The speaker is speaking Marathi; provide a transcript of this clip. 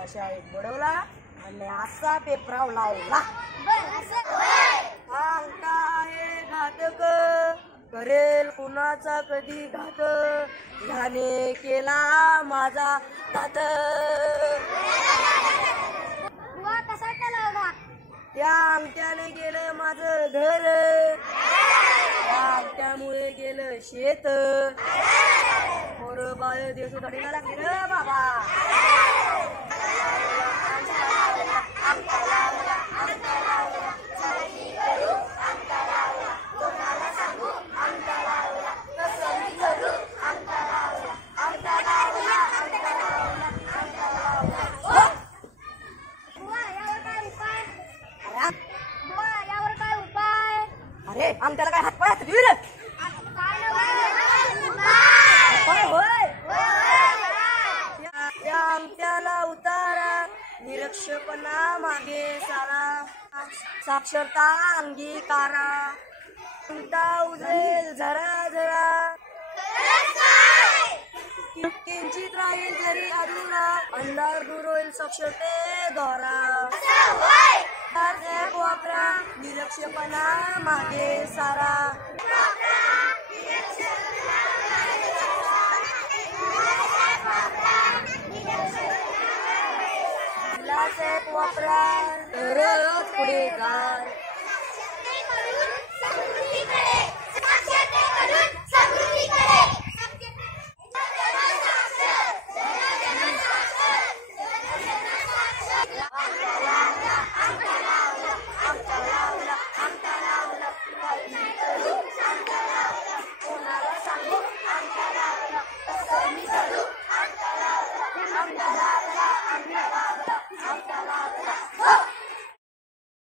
मला शाळेत बुडवला आणि असा पेपराव लावला। हा अंगठा आहे घातक, करेल कुणाचा कधी घात, ह्याने केला माझा घात। कसा केला होता? त्या अंगठ्याने गेलं माझं घर, त्या अंगठ्यामुळे गेलं शेत, पोरं बाळ देशोधडीला लागली रे बाबा। अरे अंगठ्याला काय हातपाय होय, त्या अंगठ्याला उतारा, निरक्षपणा मागे सारा, साक्षरता अंगीकारा, अंगठा उजळेल झरा झरा, किंचित राहील जरी अधुरा, अंधार दूर होईल साक्षरते द्वारा। वापरा निरक्षपणा मागे सारा, वापरा